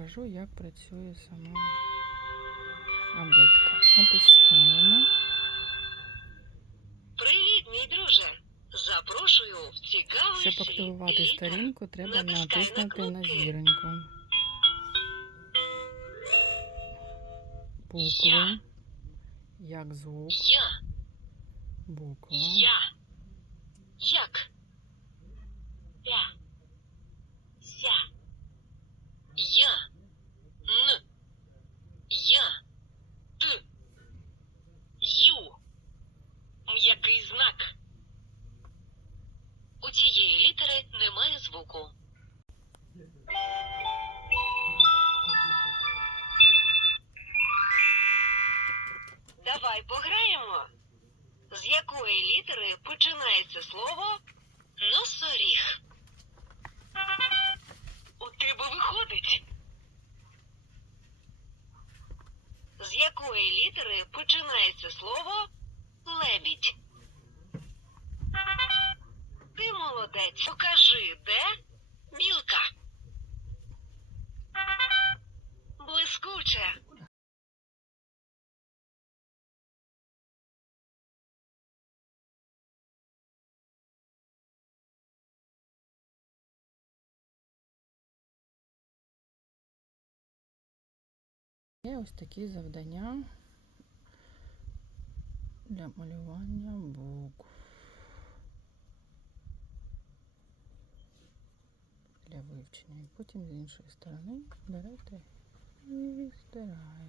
Покажу, як працює сама абетка. Натискаємо. Привіт, мій друже. Запрошую в цікавий Щоб активувати сторінку, треба Натискай на натиснути на кнопки. зіроньку. Букви. Як звук. Я. Буква. Я. Як. Я. Ся. Я. Н. Я. Т. Ю. М'який знак. У цієї літери немає звуку. Давай пограємо. З якої літери починається слово носоріг? У тебе виходить. З якої літери починається слово лебідь? Молодець. Покажи, де білка. Блискуче. Є ось такі завдання для малювання букв. Вивчення. І потім з іншої сторони берете і стираєте.